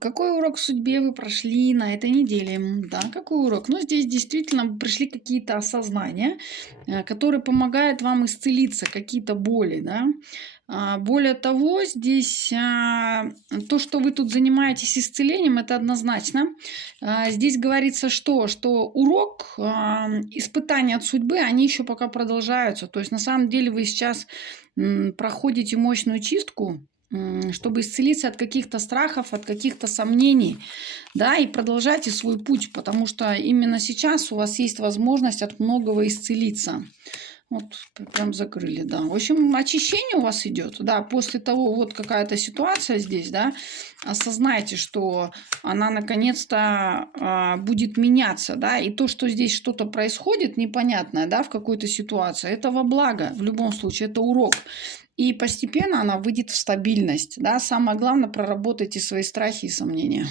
Какой урок в судьбе вы прошли на этой неделе? Да, какой урок? Ну, здесь действительно пришли какие-то осознания, которые помогают вам исцелиться, какие-то боли, да. Более того, здесь то, что вы тут занимаетесь исцелением, это однозначно. Здесь говорится что урок, испытания от судьбы, они еще пока продолжаются. То есть на самом деле вы сейчас проходите мощную чистку, чтобы исцелиться от каких-то страхов, от каких-то сомнений, да, и продолжайте свой путь, потому что именно сейчас у вас есть возможность от многого исцелиться. Вот прям закрыли, да. В общем, очищение у вас идет, да, после того, вот какая-то ситуация здесь, да, осознайте, что она наконец-то будет меняться, да, и то, что здесь что-то происходит непонятное, да, в какой-то ситуации, это во благо, в любом случае, это урок. И постепенно она выйдет в стабильность, да. Самое главное, проработайте свои страхи и сомнения.